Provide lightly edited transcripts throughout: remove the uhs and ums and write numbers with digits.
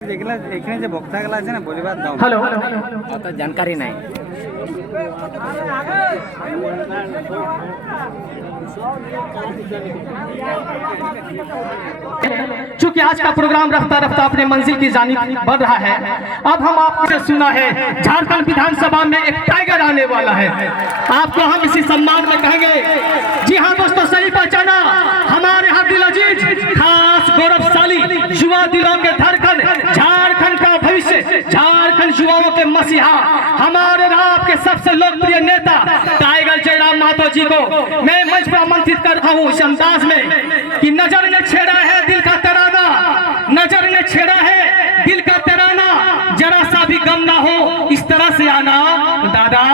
এখানে যে বক্তাগুলো আছে না বলিবার দাও হ্যালো অত জানকারি নাই। चूंकि आज का प्रोग्राम रफ्ता रफ्ता अपने मंजिल की जानिब बढ़ रहा है, अब हम आपने सुना है झारखंड विधानसभा में एक टाइगर आने वाला है। आपको हम इसी सम्मान में कहेंगे, जी हाँ दोस्तों, सही पहचाना, हमारे यहाँ दिल अजीज, खास गौरवशाली युवा दिलों के धड़कन, झारखंड का भविष्य, झारखंड युवाओं के मसीहा, हमारे रात के सबसे लोकप्रिय नेता टाइगर जयराम महतो जी को मैं मंच पर आमंत्रित कर रहा हूँ इस अंदाज में कि नजर ने छेड़ा है दिल का तराना, नजर ने छेड़ा है दिल का तराना, जरा सा भी गम ना हो इस तरह से आना दादा,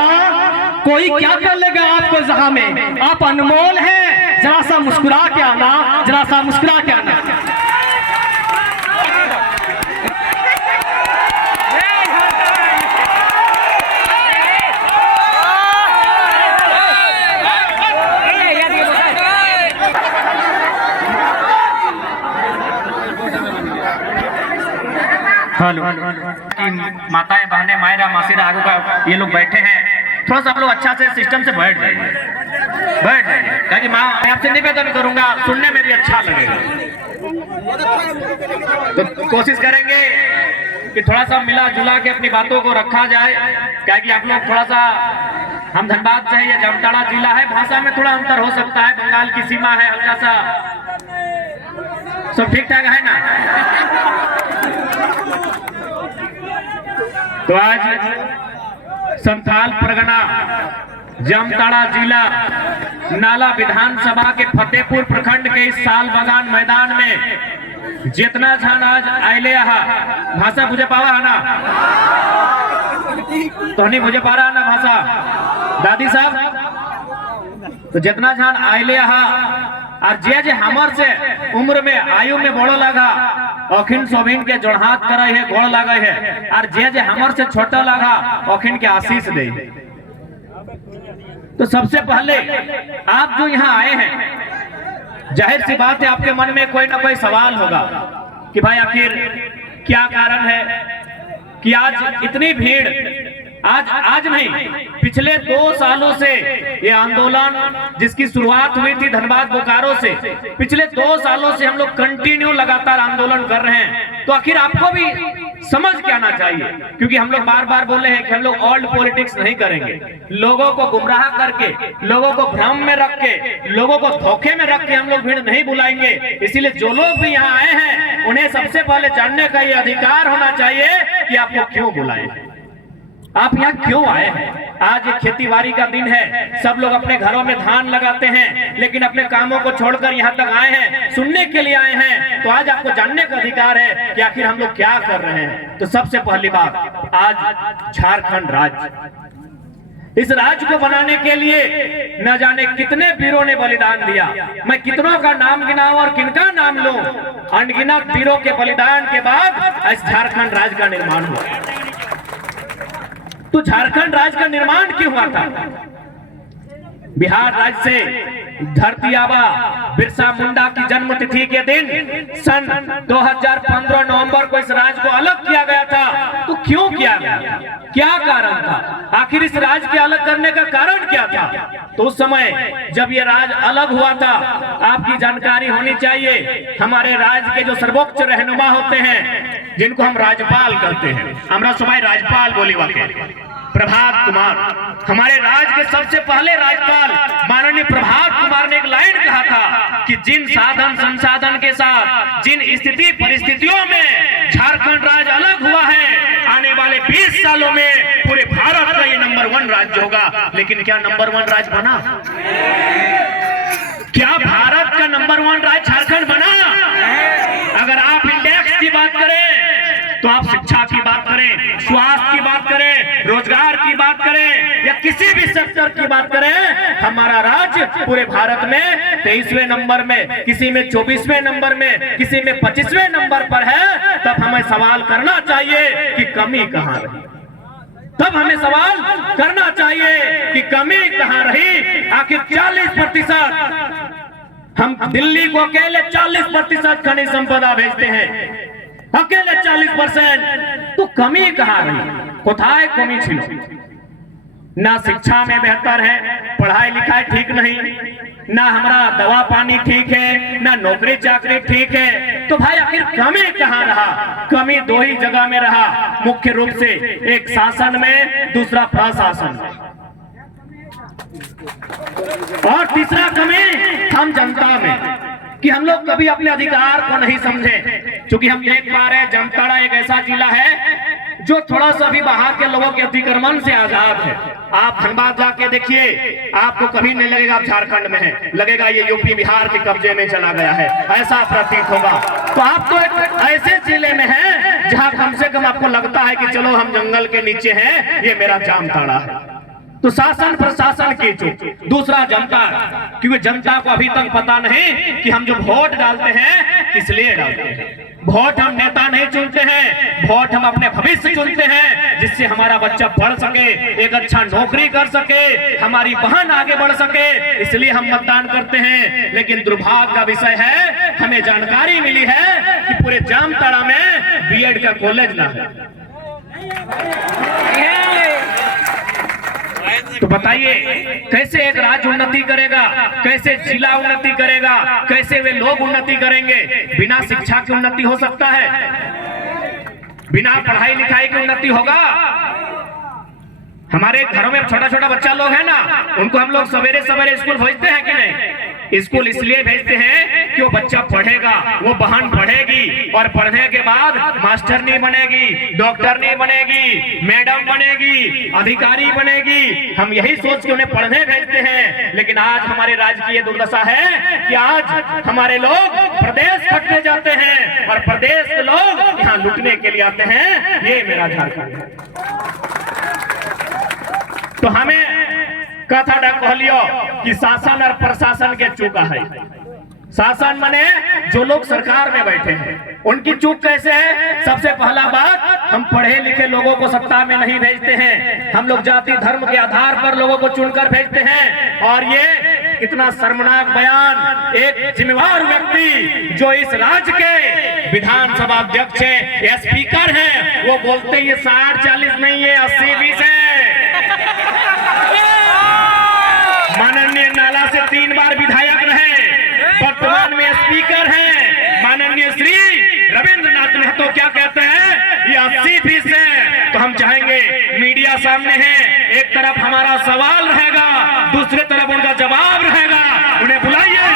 कोई क्या कर लेगा आपको जहां में, आप अनमोल हैं, जरा सा मुस्कुरा के आना, जरा सा मुस्कुरा के आना। हेलो, माताएं बहनें मायरा मासीरा आगू का ये लोग बैठे हैं, थोड़ा सा आप लोग अच्छा से सिस्टम से बैठ जाइए, बैठ जाइए, क्योंकि मैं आपसे निवेदन करूंगा, सुनने में भी अच्छा लगेगा, तो कोशिश करेंगे कि थोड़ा सा मिला जुला के अपनी बातों को रखा जाए, क्योंकि आप लोग थोड़ा सा, हम धनबाद से है, ये जामताड़ा जिला है, भाषा में थोड़ा अंतर हो सकता है, बंगाल की सीमा है, हल्का सा सब ठीक ठाक है ना। तो आज संथाल परगना जामताड़ा जिला नाला विधानसभा के फतेहपुर प्रखंड के इस साल बगान मैदान में जितना झन आज आयले भाषा बुझे पावा है ना, तो नहीं बुझे पा रहा ना भाषा दादी साहब, तो जितना झन आयले और जे हमर से उम्र में आयु में बड़ो लगा अखिन सोभिन के जोड़हात करे है, गोड़ लगे है, और जे हमर से छोटा लगा अखिन के आशीष दे। तो सबसे पहले आप जो यहाँ आए हैं, जाहिर सी बात है आपके मन में कोई ना कोई सवाल होगा कि भाई आखिर क्या कारण है कि आज इतनी भीड़, आज नहीं, पिछले 2 सालों से ये आंदोलन जिसकी शुरुआत हुई थी धनबाद बोकारो से, पिछले 2 सालों से हम लोग कंटिन्यू लगातार आंदोलन कर रहे हैं। तो आखिर आपको भी समझ के आना चाहिए, क्योंकि हम लोग बार बार बोले हैं कि हम लोग ओल्ड पॉलिटिक्स नहीं करेंगे, लोगों को गुमराह करके, लोगों को भ्रम में रख के, लोगों को धोखे में रख के हम लोग भीड़ नहीं बुलाएंगे। इसीलिए जो लोग भी यहाँ आए हैं उन्हें सबसे पहले जानने का ये अधिकार होना चाहिए कि आपको क्यों बुलाए, आप यहाँ क्यों आए हैं। आज एक खेती बाड़ी का दिन है, सब लोग अपने घरों में धान लगाते हैं, लेकिन अपने कामों को छोड़कर यहाँ तक आए हैं, सुनने के लिए आए हैं। तो आज आपको जानने का अधिकार है कि आखिर हम लोग क्या कर रहे हैं। तो सबसे पहली बात, आज झारखंड राज्य, इस राज्य को बनाने के लिए न जाने कितने वीरों ने बलिदान दिया। मैं कितनों का नाम गिनाऊं और किनका नाम लूं, अनगिनत वीरों के बलिदान के बाद इस झारखंड राज्य का निर्माण हुआ। तो झारखंड राज्य का निर्माण क्यों हुआ था? बिहार राज्य से धरती आबा बिरसा मुंडा की जन्म तिथि के दिन सन 2015 नवंबर को इस राज्य को अलग किया गया था। तो क्यों किया गया, क्या कारण था, आखिर इस राज्य के अलग करने का कारण क्या था? तो उस समय जब ये राज्य अलग हुआ था, आपकी जानकारी होनी चाहिए, हमारे राज्य के जो सर्वोच्च रहनुमा होते हैं, जिनको हम राज्यपाल कहते हैं, हमरा समय राज्यपाल बोली वाके प्रभात कुमार, हमारे राज्य के सबसे पहले राज्यपाल माननीय प्रभात कुमार ने एक लाइन कहा था कि जिन साधन संसाधन के साथ, जिन स्थिति परिस्थितियों में झारखंड राज्य अलग हुआ है, आने वाले 20 सालों में पूरे भारत का ये नंबर 1 राज्य होगा। लेकिन क्या नंबर 1 राज्य बना? क्या भारत का नंबर 1 राज्य झारखंड बना? अगर आप इंडेक्स की बात करें तो आप शिक्षा की बात करें, स्वास्थ्य की बात करें, रोजगार की बात करें, या किसी भी सेक्टर की बात करें, हमारा राज्य पूरे भारत में 23वें नंबर में, किसी में 24वें नंबर में, किसी में 25वें नंबर पर है। तब हमें सवाल करना चाहिए कि कमी कहां रही, तब हमें सवाल करना चाहिए कि कमी कहां रही। आखिर 40% हम दिल्ली को अकेले 40% खनिज संपदा भेजते हैं, अकेले 40%। तो कमी कहाँ रही? कोथाय कमी छिलो? ना शिक्षा में बेहतर है, पढ़ाई लिखाई ठीक नहीं, ना हमारा दवा पानी ठीक है, ना नौकरी चाकरी ठीक है। तो भाई आखिर कमी कहाँ रहा? कमी दो ही जगह में रहा मुख्य रूप से, एक शासन में, दूसरा प्रशासन में, और तीसरा कमी हम जनता में कि हम लोग कभी अपने अधिकार को नहीं समझे। क्योंकि हम देख पा रहे हैं जामताड़ा एक ऐसा जिला है जो थोड़ा सा भी बाहर के लोगों के अतिक्रमण से आजाद है। आप धनबाद जाके देखिए, आपको कभी नहीं लगेगा आप झारखंड में हैं, लगेगा ये यूपी बिहार के कब्जे में चला गया है, ऐसा प्रतीत होगा। तो आप तो एक ऐसे जिले में हैं जहां कम से कम आपको लगता है कि चलो हम जंगल के नीचे हैं, ये मेरा जामताड़ा है। तो शासन प्रशासन की चूक, दूसरा जनता, क्योंकि जनता को अभी तक पता नहीं कि हम जो वोट डालते हैं किस लिए डालते हैं। वोट हम नेता नहीं चुनते हैं, वोट हम अपने भविष्य चुनते हैं, जिससे हमारा बच्चा पढ़ सके, एक अच्छा नौकरी कर सके, हमारी बहन आगे बढ़ सके, इसलिए हम मतदान करते हैं। लेकिन दुर्भाग्य का विषय है, हमें जानकारी मिली है कि पूरे जामताड़ा में बीएड का कॉलेज ना है। तो बताइए कैसे एक राज्य उन्नति करेगा, कैसे जिला उन्नति करेगा, कैसे वे लोग उन्नति करेंगे? बिना शिक्षा की उन्नति हो सकता है? बिना पढ़ाई लिखाई की उन्नति होगा? हमारे घरों में छोटा छोटा बच्चा लोग है ना, उनको हम लोग सवेरे सवेरे स्कूल भेजते हैं कि नहीं? स्कूल इसलिए भेजते हैं कि वो बच्चा पढ़ेगा, वो बहन पढ़ेगी, और पढ़ने के बाद मास्टर नहीं बनेगी, डॉक्टर नहीं बनेगी, मैडम बनेगी, अधिकारी बनेगी। हम यही सोच के उन्हें पढ़ने भेजते हैं। लेकिन आज हमारे राज्य की ये दुर्दशा है कि आज हमारे लोग प्रदेश खटने जाते हैं और प्रदेश के लोग यहाँ लुटने के लिए आते हैं। ये मेरा झारखंड है। तो हमें कथा डा कहलियो कि शासन और प्रशासन के चूका है। शासन माने जो लोग सरकार में बैठे हैं, उनकी चूक कैसे है? सबसे पहला बात, हम पढ़े लिखे लोगों को सत्ता में नहीं भेजते हैं, हम लोग जाति धर्म के आधार पर लोगों को चुनकर भेजते हैं। और ये इतना शर्मनाक बयान एक जिम्मेवार व्यक्ति जो इस राज्य के विधानसभा अध्यक्ष है या स्पीकर है, वो बोलते ये 60-40 नहीं है, 80-20 है। माननीय नाला से 3 बार विधायक रहे, वर्तमान में स्पीकर हैं माननीय श्री रविंद्रनाथ महतो। क्या कहते हैं? ये 80-20 है। तो हम चाहेंगे मीडिया सामने है, एक तरफ हमारा सवाल रहेगा, दूसरे तरफ उनका जवाब रहेगा। उन्हें बुलाइए,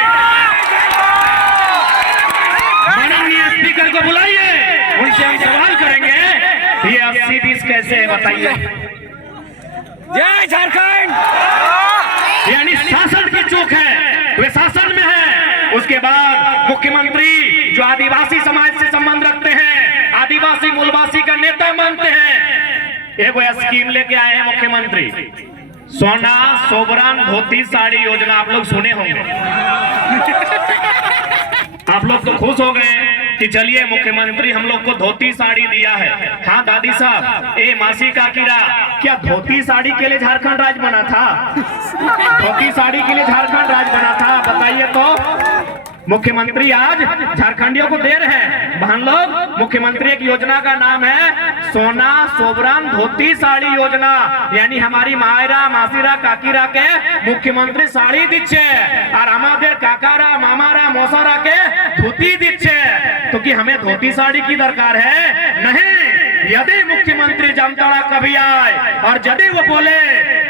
माननीय स्पीकर को बुलाइए, उनसे हम सवाल करेंगे ये 80-20 कैसे है बताइए। जय झारखंड। यानी शासन की चूक है, वे शासन में है। उसके बाद मुख्यमंत्री जो आदिवासी समाज से संबंध रखते हैं, आदिवासी मूलवासी का नेता मानते हैं, एक स्कीम लेके आए हैं मुख्यमंत्री, सोना सोबरान धोती साड़ी योजना। आप लोग सुने होंगे, आप लोग तो खुश हो गए कि चलिए मुख्यमंत्री हम लोग को धोती साड़ी दिया है। हाँ दादी साहब, ए मासी काकीरा, क्या धोती साड़ी के लिए झारखंड राज्य बना था? धोती साड़ी के लिए झारखंड राज्य बना था? बताइए तो। मुख्यमंत्री आज झारखंडियों को दे रहे हैं बहन लोग। मुख्यमंत्री एक योजना का नाम है सोना सोबरान धोती साड़ी योजना, यानी हमारी मायरा मासीरा काकीरा के मुख्यमंत्री साड़ी दीचे और हमारे काकारा मामारा मौसारा के धोती दीचे। तो कि हमें धोती साड़ी की दरकार है? नहीं। यदि मुख्यमंत्री जामताड़ा कभी आए और यदि वो बोले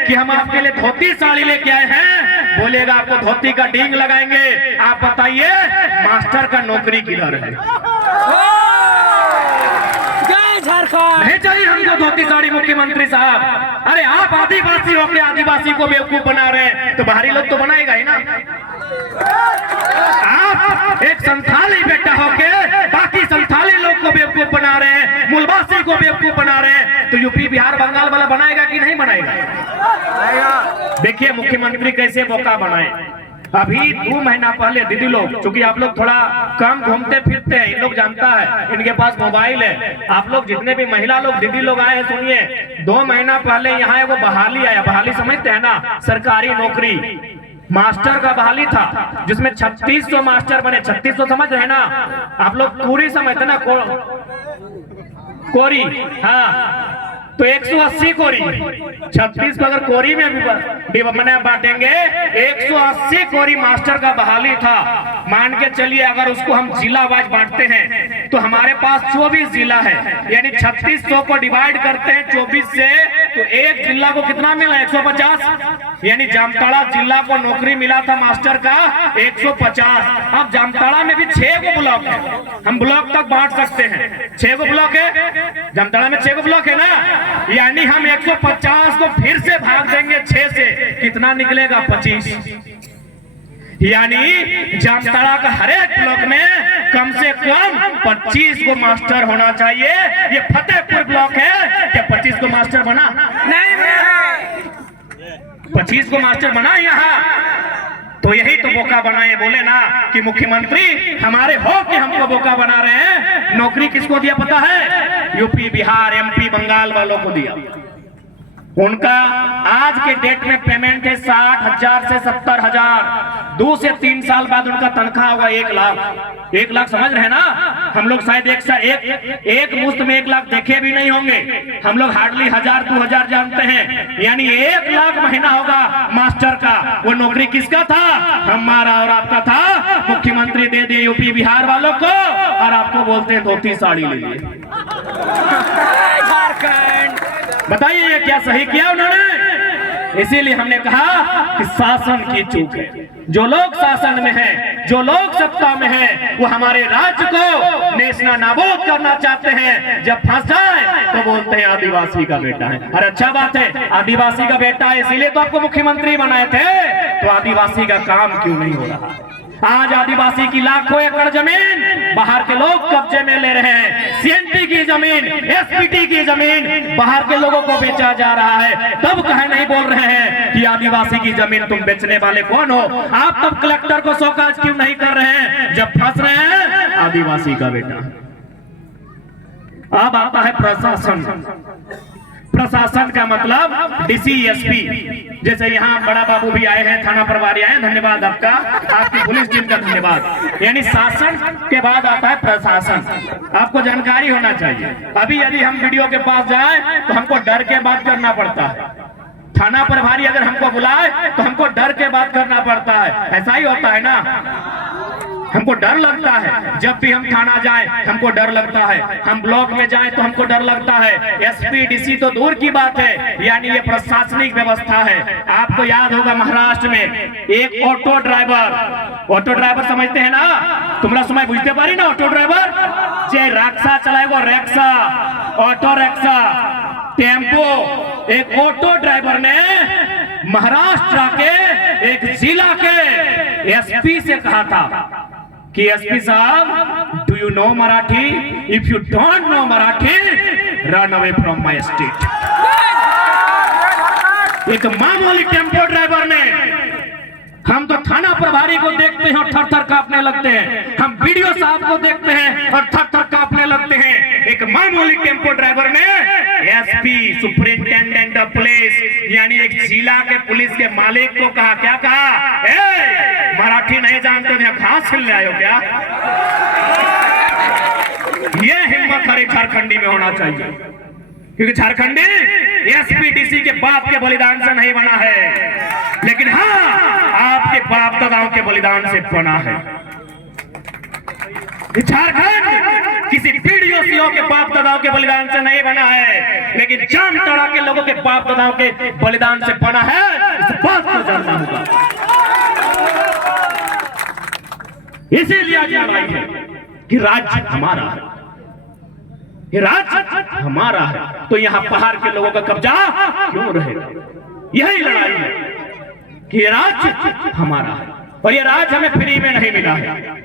कि हम आपके लिए धोती साड़ी लेके आए हैं, बोलेगा आपको धोती का डींग लगाएंगे। आप बताइए मास्टर का नौकरी किधर है? नहीं चाहिए हमको धोती साड़ी मुख्यमंत्री साहब। अरे आप आदिवासी होके आदिवासी को बेवकूफ बना रहे हैं, तो बाहरी लोग तो बनाएगा ही ना। आप एक संथाली बेटा होके बाकी संथाली लोग को बेवकूफ बना रहे हैं, मूलवासी को बेवकूफ बना रहे हैं, तो यूपी बिहार बंगाल वाला बनाएगा कि नहीं बनाएगा? देखिए मुख्यमंत्री कैसे मौका बनाए। अभी 2 महीना पहले दीदी लोग, चूंकि आप लोग थोड़ा कम घूमते फिरते हैं, इन लोग जानता है, इनके पास मोबाइल है। आप लोग जितने भी महिला लोग दीदी लोग आए हैं, सुनिए, 2 महीना पहले यहाँ एगो बहाली आया। बहाली समझते हैं ना? सरकारी नौकरी, मास्टर का बहाली था, जिसमें 3600 मास्टर बने। 3600 समझ रहे ना आप लोग? पूरी समझते ना? कोरी, हाँ, तो 180 कोरी, 36 को अगर कोरी में भी मैंने बांटेंगे, 180 कोरी मास्टर का बहाली था। मान के चलिए अगर उसको हम जिला वाइज बांटते हैं तो हमारे पास 24 जिला है, यानी 3600 को डिवाइड करते हैं 24 से, तो एक जिला को कितना मिला? 150, यानी जामताड़ा जिला को नौकरी मिला था मास्टर का 150। अब जामताड़ा में भी 6 को ब्लॉक है, हम ब्लॉक तक बांट सकते हैं। 6 को ब्लॉक है, जामताड़ा में 6 को ब्लॉक है ना, यानी हम 150 को फिर से भाग देंगे 6 से, कितना निकलेगा? 25। यानी जामताड़ा का हर एक ब्लॉक में कम से कम 25 को मास्टर होना चाहिए। ये फतेहपुर ब्लॉक है, क्या 25 को मास्टर बना? नहीं, 25 को मास्टर बना यहाँ। तो यही तो बोका बनाए, बोले ना कि मुख्यमंत्री हमारे हो कि हमको बोका बना रहे हैं। नौकरी किसको दिया पता है? यूपी, बिहार, एमपी, बंगाल वालों को दिया। उनका आज के डेट में पेमेंट है 60,000 से 70,000। 2 से 3 साल बाद उनका तनख्वाह होगा 1 लाख। 1 लाख समझ रहे हैं ना? हम लोग शायद एक मुश्त में 1 लाख देखे भी नहीं होंगे। हम लोग हार्डली 1000-2000 जानते हैं, यानी 1 लाख महीना होगा मास्टर का। वो नौकरी किसका था? हमारा और आपका था। मुख्यमंत्री दे दिए यूपी बिहार वालों को, और आपको बोलते हैं धोती साड़ी लीजिए। झारखंड, बताइए ये क्या सही किया उन्होंने? इसीलिए हमने कहा कि शासन की चूक है। जो लोग शासन में हैं, जो लोग सत्ता में हैं, वो हमारे राज्य को नेशनल नाबूद करना चाहते हैं। जब फंस जाए तो बोलते हैं आदिवासी का बेटा है। अरे अच्छा बात है, आदिवासी का बेटा है इसीलिए तो आपको मुख्यमंत्री बनाए थे, तो आदिवासी का काम क्यों नहीं हो रहा? आज आदिवासी की लाखों एकड़ जमीन बाहर के लोग कब्जे में ले रहे हैं। सीएनटी की जमीन, एसपीटी की जमीन बाहर के लोगों को बेचा जा रहा है। तब कहे नहीं बोल रहे हैं कि आदिवासी की जमीन तुम बेचने वाले कौन हो? आप तब कलेक्टर को शोकाज क्यों नहीं कर रहे हैं जब फंस रहे हैं आदिवासी का बेटा? अब आता है प्रशासन। प्रशासन का मतलब डीसी, एसपी। जैसे यहाँ बड़ा बाबू भी आए हैं, थाना प्रभारी आए हैं, धन्यवाद आपका, आपकी पुलिस टीम का धन्यवाद। यानी शासन के बाद आता है प्रशासन। आपको जानकारी होना चाहिए। अभी यदि हम वीडियो के पास जाए तो हमको डर के बात करना पड़ता है। थाना प्रभारी अगर हमको बुलाए तो हमको डर के बात करना पड़ता है। ऐसा ही होता है ना, हमको डर लगता है। जब भी हम थाना जाएं हमको डर लगता है, हम ब्लॉक में जाएं तो हमको डर लगता है। एसपी, डीसी तो दूर की बात है, यानी ये प्रशासनिक व्यवस्था है। आपको याद होगा महाराष्ट्र में एक ऑटो ड्राइवर समझते हैं ना, तुम्हारा समय बुझते पारी ना, ऑटो ड्राइवर जे रिक्शा चलाए, वो रिक्शा, ऑटो रिक्शा, टेम्पो। एक ऑटो ड्राइवर ने महाराष्ट्र के एक जिला के एसपी से कहा था कि एसपी साहब, do you know Marathi? If you don't know Marathi, run away from my state. एक मामूली टेम्पो ड्राइवर ने, हम तो थाना प्रभारी को देखते हैं और थर थर कांपने लगते हैं, हम वीडियो साहब को देखते हैं और थर थर कांपने लगते हैं। एक मामूली टेम्पो ड्राइवर ने एसपी, सुपरिंटेंडेंट ऑफ पुलिस, यानी एक जिला के पुलिस के मालिक को कहा, क्या कहा? ए, मराठी नहीं जानते हो, घास छिलने आए हो क्या? यह हिम्मत हर एक झारखंडी में होना चाहिए, क्योंकि झारखंडी एसपी-डीसी के बाप के बलिदान से नहीं बना है, लेकिन हाँ आपके बाप दादाओं के बलिदान से बना है। झारखंड किसी पीडीओ के बाप दादाओं के बलिदान से नहीं बना है, लेकिन जामताड़ा के लोगों के बाप दादाओं के बलिदान से बना है। इस बात को जानना होगा। इसीलिए आज लड़ाई है कि राज्य हमारा है, ये राज्य हमारा है, तो यहाँ पहाड़ के लोगों का कब्जा क्यों रहेगा? यही लड़ाई है कि ये राज्य हमारा है, और ये राज्य हमें फ्री में नहीं मिला है।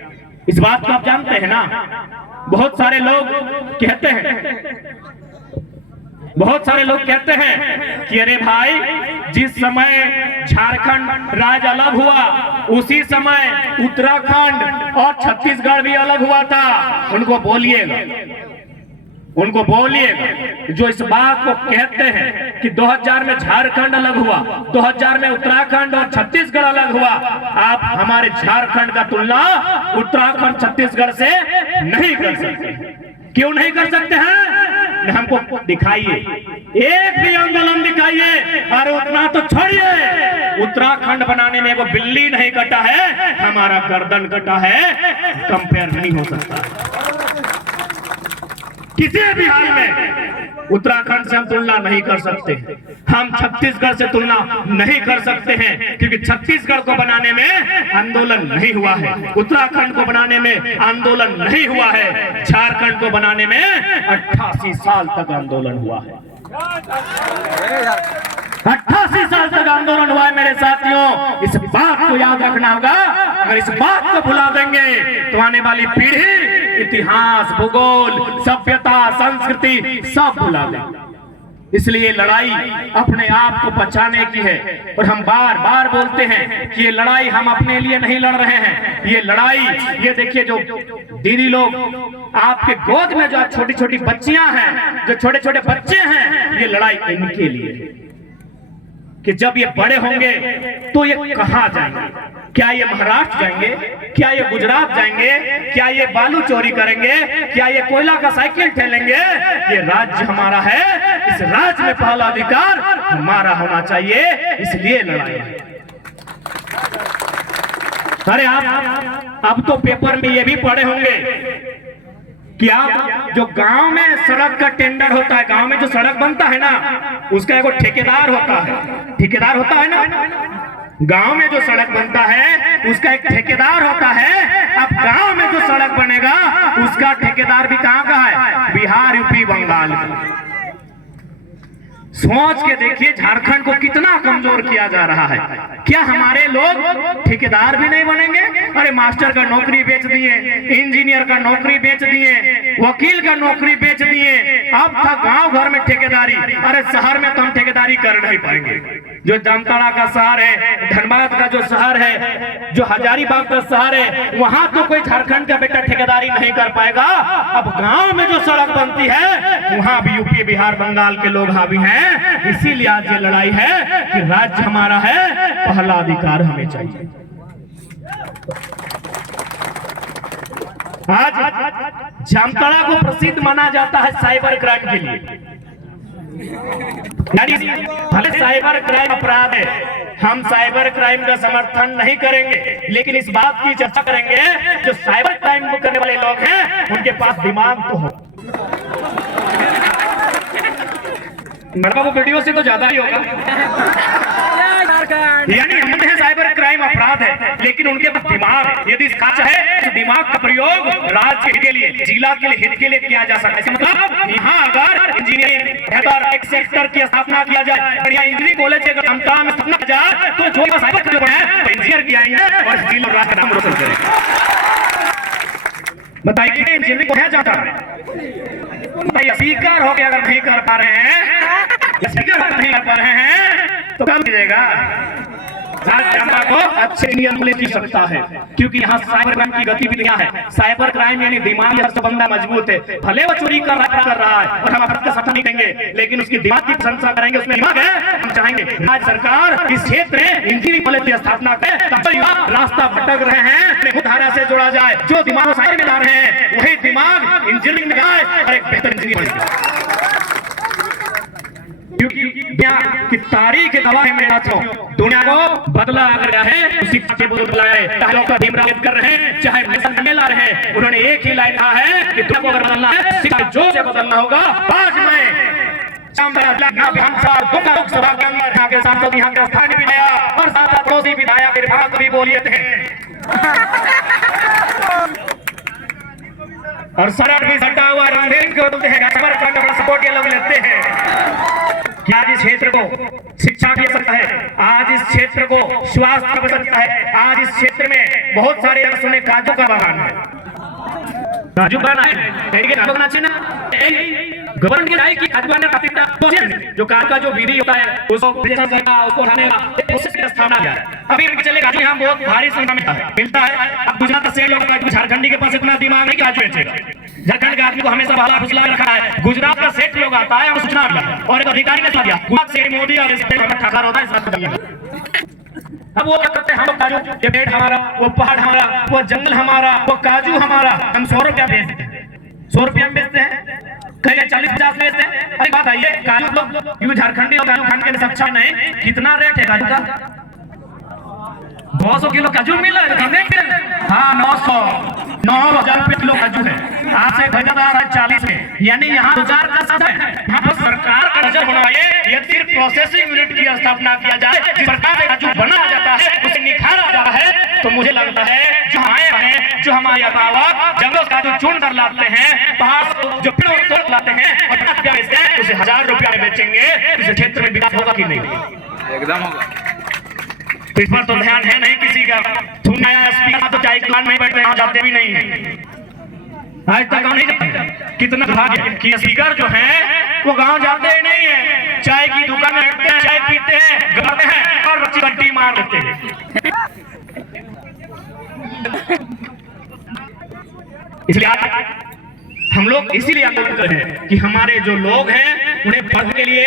इस बात को आप जानते हैं ना? बहुत सारे लोग कहते हैं कि अरे भाई, जिस समय झारखंड राज्य अलग हुआ उसी समय उत्तराखंड और छत्तीसगढ़ भी अलग हुआ था। उनको बोलिएगा जो इस बात को कहते हैं कि 2000 में झारखंड अलग हुआ, 2000 में उत्तराखंड और छत्तीसगढ़ अलग हुआ। आप हमारे झारखंड का तुलना उत्तराखंड छत्तीसगढ़ से नहीं कर सकते, क्यों नहीं कर सकते हैं? हमको दिखाइए, एक भी आंदोलन दिखाइए। अरे उतना तो छोड़िए, उत्तराखंड बनाने में वो बिल्ली नहीं कटा है, हमारा गर्दन कटा है। कंपेयर नहीं हो सकता किसी भी हाल में। उत्तराखंड से हम तुलना नहीं कर सकते, हम छत्तीसगढ़ से तुलना नहीं कर सकते हैं, क्योंकि छत्तीसगढ़ को बनाने में आंदोलन नहीं हुआ है, उत्तराखंड को बनाने में आंदोलन नहीं हुआ है, झारखंड को बनाने में 88 साल तक आंदोलन हुआ है। 88 साल तक आंदोलन हुआ है मेरे साथियों। इस बात को याद रखना होगा। अगर इस बात को भुला देंगे तो आने वाली पीढ़ी इतिहास, भूगोल, सभ्यता, संस्कृति सब भुला देंगे। इसलिए लड़ाई अपने आप को बचाने की है, और हम बार बार बोलते हैं कि ये लड़ाई हम अपने लिए नहीं लड़ रहे हैं। ये लड़ाई, ये देखिए जो दीदी लोग आपके गोद में जो छोटी छोटी बच्चियां हैं, जो छोटे छोटे बच्चे हैं, ये लड़ाई इनके लिए है कि जब ये बड़े होंगे तो ये कहां जाएंगे? क्या ये महाराष्ट्र जाएंगे? क्या ये गुजरात जाएंगे? क्या ये बालू चोरी करेंगे? क्या ये कोयला का साइकिल ठेलेंगे? ये राज्य हमारा है, इस राज्य में पहला अधिकार हमारा होना चाहिए, इसलिए लड़ाई है। अरे आप अब तो पेपर में ये भी पढ़े होंगे कि आप जो गांव में सड़क का टेंडर होता है, गांव में जो सड़क बनता है ना, उसका एक ठेकेदार होता है, ठेकेदार होता है ना। गांव में जो सड़क बनता है उसका एक ठेकेदार होता है। अब गांव में जो सड़क बनेगा उसका ठेकेदार भी कहां का है? बिहार, यूपी, बंगाल का। सोच के देखिए झारखंड को कितना कमजोर किया जा रहा है। क्या हमारे लोग ठेकेदार भी नहीं बनेंगे? अरे मास्टर का नौकरी बेच दिए, इंजीनियर का नौकरी बेच दिए, वकील का नौकरी बेच दिए, अब था गांव घर में ठेकेदारी। अरे शहर में तो हम ठेकेदारी कर नहीं पाएंगे। जो जामताड़ा का शहर है, धनबाद का जो शहर है, जो हजारीबाग का शहर है, वहां तो कोई झारखंड का बेटा ठेकेदारी नहीं कर पाएगा। अब गांव में जो सड़क बनती है वहां भी यूपी, बिहार, बंगाल के लोग हावी हैं। इसीलिए आज ये लड़ाई है कि राज्य हमारा है, पहला अधिकार हमें चाहिए। आज जामताड़ा को प्रसिद्ध माना जाता है साइबर क्राइम के लिए। भले साइबर क्राइम अपराध है, हम साइबर क्राइम का समर्थन नहीं करेंगे, लेकिन इस बात की चर्चा करेंगे जो साइबर क्राइम को करने वाले लोग हैं उनके पास दिमाग तो हो। मेरा वो वीडियो से तो ज्यादा ही होगा। यानी हम है साइबर क्राइम अपराध है, लेकिन उनके पास दिमाग है। यदि सच है तो दिमाग का प्रयोग राज्य के लिए, जिला के लिए, हित के लिए किया जा सकता है। मतलब यहाँ अगर इंजीनियरिंग एक सेक्टर की स्थापना किया जाए, बढ़िया इंजीनियरिंग कॉलेज अगर जामताड़ा में स्थापना किया जाए तो जो साइबर जो है तो इंजीनियर की आएंगे और जिला राज्य का नाम रोशन करेंगे। बताइए इंजीनियरिंग को है जामताड़ा, बताइए स्पीकर हो गया अगर नहीं कर पा रहे हैं, स्पीकर नहीं कर पा रहे हैं तो कब कीजिएगा? जनता को अच्छे नियंत्रण की सकता है, क्योंकि यहाँ साइबर क्राइम की गतिविधियां है। साइबर क्राइम यानी दिमागी हर बंदा मजबूत है, भले वो चोरी कर रहा है और हम अपना समर्थन नहीं देंगे, लेकिन उसकी दिमाग की प्रशंसा करेंगे, उसमें दिमाग है। हम चाहेंगे राज्य सरकार इस क्षेत्र में इंजीनियरिंग कॉलेज की स्थापना करे, तब रास्ता भटक रहे हैं मुख्यधारा से जोड़ा जाए। जो दिमाग साइबर में ला रहे हैं वही दिमाग इंजीनियरिंग में आए और एक बेहतर इंजीनियर बने। क्योंकि दुनिया की तारीख गवाह है मेरे साथियों, दुनिया को बदला अगर है उसी के बदला है। चाहे डॉक्टर भीमराव अम्बेडकर रहे, चाहे नेल्सन मंडेला रहे, उन्होंने एक ही लाइन कहा है कि दुनिया को अगर बदलना है सिर्फ जो से बदलना होगा। आज में लोकसभा के अंदर यहाँ के सांसद, यहाँ के स्थानीय विधायक और सांसद रोजी विधायक विभाग भी बोलिए थे और सड़क भी सटा हुआ रंगीन को बोलते हैं, सपोर्ट ये लोग लेते हैं। आज इस क्षेत्र को शिक्षा भी सकता है, आज इस क्षेत्र को स्वास्थ्य भी सकता है। आज इस क्षेत्र में बहुत सारे सुने काजू का बागान है, काजू बागान गवर्नमेंट की राय की जो कार का जो विधि होता है उसको स्थापना किया है। अभी चले काजू यहाँ बहुत भारी संख्या में मिलता है। अब गुजरात से लोग झारखंडी के पास इतना दिमाग नहीं काजू बेचेगा। झारखंड के आदमी को हमेशा भाला फुसला रखा है। गुजरात का सेठ लोग आता है और सूचना मिला और एक अधिकारी के साथ दिया गुजरात से मोदी और ठकार होता है। अब वो क्या करते हैं, हम काजू, ये पेड़ हमारा, वो पहाड़ हमारा, वो जंगल हमारा, वो काजू हमारा, हम 100 रुपया भेज देते हैं। 100 रुपया में बेचते हैं, कहीं 40-50 बेचते हैं। अरे बात आइए, काजू लोग यूं झारखंडी और काजू खाने के लिए सक्षम नहीं, कितना रेट है काजू का? 200 किलो काजू मिल रहा है। हाँ 9,000 रुपये किलो काजू है, आपसे खरीदा जा रहा है 40 में, यानी यहाँ 2000 का साथ है। यहाँ पर सरकार का नजर होना है, ये सिर्फ प्रोसेसिंग यूनिट की स्थापना किया जाए, जिस प्रकार से काजू बनाया जाता है उसे निखारा जाता है। तो मुझे लगता है जो आए हैं, जो हमारे अभिभावक जंगलों से काजू चुन कर लाते हैं, पहाड़ से जो पेड़ों तोड़ लाते हैं और 50 रुपया बेचते हैं, उसे 1000 रुपया में बेचेंगे, इस क्षेत्र में विकास होगा कि नहीं? एकदम होगा। तो इस पर तो ध्यान है नहीं किसी का। नया स्पीकर तो चाय की दुकान में बैठे, यहाँ जाते भी नहीं है, आज तक गाँव नहीं जाते। कितना भाग्य कि स्पीकर जो है वो गांव जाते ही नहीं है, चाय की दुकान में बैठते हैं, चाय पीते हैं, गाते हैं और रच्ची बट्टी मार देते हैं। इसलिए हम लोग इसीलिए आंदोलन कर रहे हैं कि हमारे जो लोग हैं उन्हें पढ़ने के लिए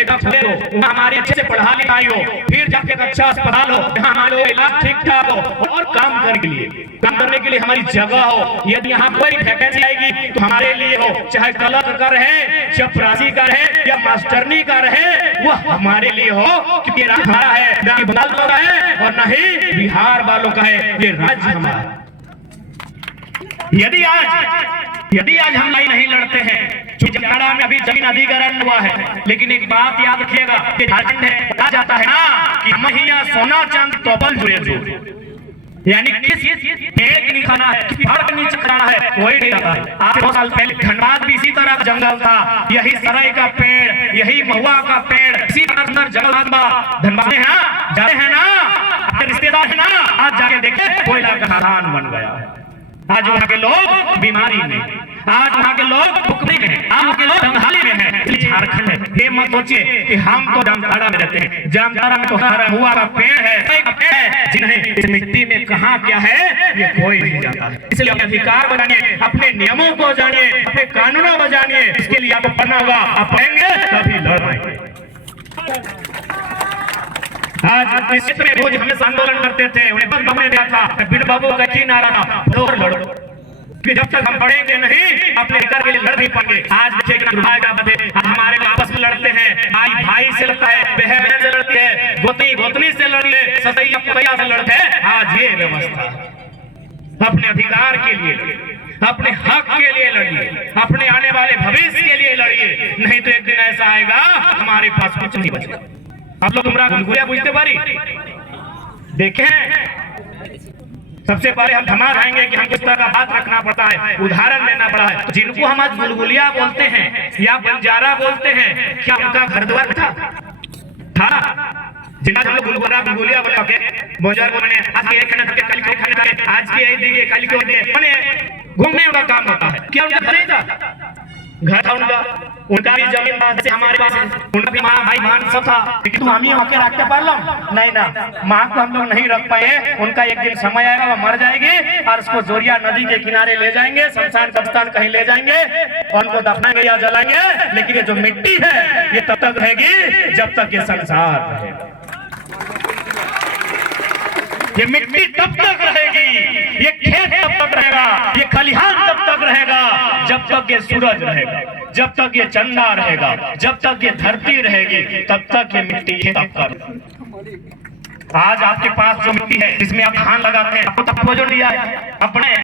एक अवसर हो, हमारे अच्छे से पढ़ा लिखाई हो, फिर जाके एक अच्छा अस्पताल हो, जहाँ हमारे इलाज ठीक ठाक हो, और काम करने के लिए हमारी जगह हो। यदि यहाँ कोई वैकेंसी आएगी तो हमारे लिए हो, चाहे कलर का रहे, चपरासी का रहे या मास्टरनी का रहे, वो हमारे लिए हो, क्योंकि राज्य हमारा है, न कि बंगाल का है और न ही बिहार वालों का है, ये राज्य हमारा। यदि आज हम नहीं लड़ते हैं, जामताड़ा में अभी जमीन अधिग्रहण हुआ है, लेकिन एक बात याद रखिएगा, झारखंड है कहा जाता है ना कि महिया सोना चांद टोपल जुड़े जो, यानी किस पेड़ के नीचे खाना है, पहाड़ के नीचे खाना है, कोई नहीं आता है। आज 2 साल पहले धनबाद भी इसी तरह का जंगल था, यही सराय का पेड़, यही महुआ का पेड़, इसी अंदर जंगल धनबाद में जाते हैं ना, आपके रिश्तेदार है ना, आज जाके देखे कोयला का खदान बन गया है। आज वहाँ के लोग बीमारी में, आज वहाँ के लोग भुखमरी में, आज वहाँ के लोग जंगहाली में हैं। झारखंड है, ये मत सोचिए कि हम तो जामताड़ा में रहते हैं, जामताड़ा में तो हरा हुआ का पेड़ है, जिन्हें इस मिट्टी में कहाँ क्या है ये कोई नहीं जानता है। इसलिए अपने अधिकार बनाइए, अपने नियमों को जानिए, अपने कानूनों को जानिए, इसके लिए आपको पढ़ना होगा, आप पढ़ेंगे तभी लड़ पाएंगे। आज इस क्षेत्र में रोज हमेशा आंदोलन करते थे, उन्हें बंद हमने दिया था, बिन बाबू का की नारा था, लड़ो, कि जब तक हम पढ़ेंगे नहीं अपने अधिकार के लिए लड़ नहीं पाएंगे। आज देखिए हमारे आपस में लड़ते हैं, भाई भाई से लड़ता है, बहन बहन से लड़ती है, गोतनी गोतनी से लड़ती है, ससैया पुतैया से लड़ते हैं। आज ये व्यवस्था, अपने अधिकार के लिए लड़िए, अपने हक के लिए लड़िए, अपने आने वाले भविष्य के लिए लड़िए, नहीं तो एक दिन ऐसा आएगा हमारे पास कुछ नहीं बचेगा। आप लोग तुमरा गुलगुलिया बुझते बारी देखे, सबसे पहले हम धमा जाएंगे कि हम किस तरह का बात रखना पड़ता है, उदाहरण लेना पड़ा है। जिनको हम आज गुलगुलिया बोलते हैं या बंजारा बोलते हैं, क्या उनका घर द्वार था जिन्हें हम लोग गुलगुलिया बोला के बंजार को मैंने आज के खाने आज के दिए कल को मैंने घूमने का काम होता है, क्या उनका घर नहीं था? घर था उनका भी जमीन था, जैसे हमारे पास उनका भी माँ भाई बहन सब था, लेकिन हम ही होके रखते पाल लो नहीं ना, माँ को हम लोग नहीं रख पाए। उनका एक दिन समय आएगा, वो मर जाएगी और उसको जोरिया नदी के किनारे ले जाएंगे, शमशान कब्रिस्तान कहीं ले जाएंगे और उनको दफनाएंगे या जलाएंगे। लेकिन ये जो मिट्टी है ये तब तक रहेगी जब तक ये संसार रहेगा, ये मिट्टी तब तक रहेगी, ये खेत तब तक रहेगा, ये खलिहान तब तक रहेगा जब तक ये सूरज रहेगा, जब तक ये चंदा रहेगा, जब तक ये धरती रहेगी, तब तक ये मिट्टी तब तक। आज आपके पास जो मिट्टी है जिसमें आप धान लगाते हैं, आपको तब जो लिया है अपने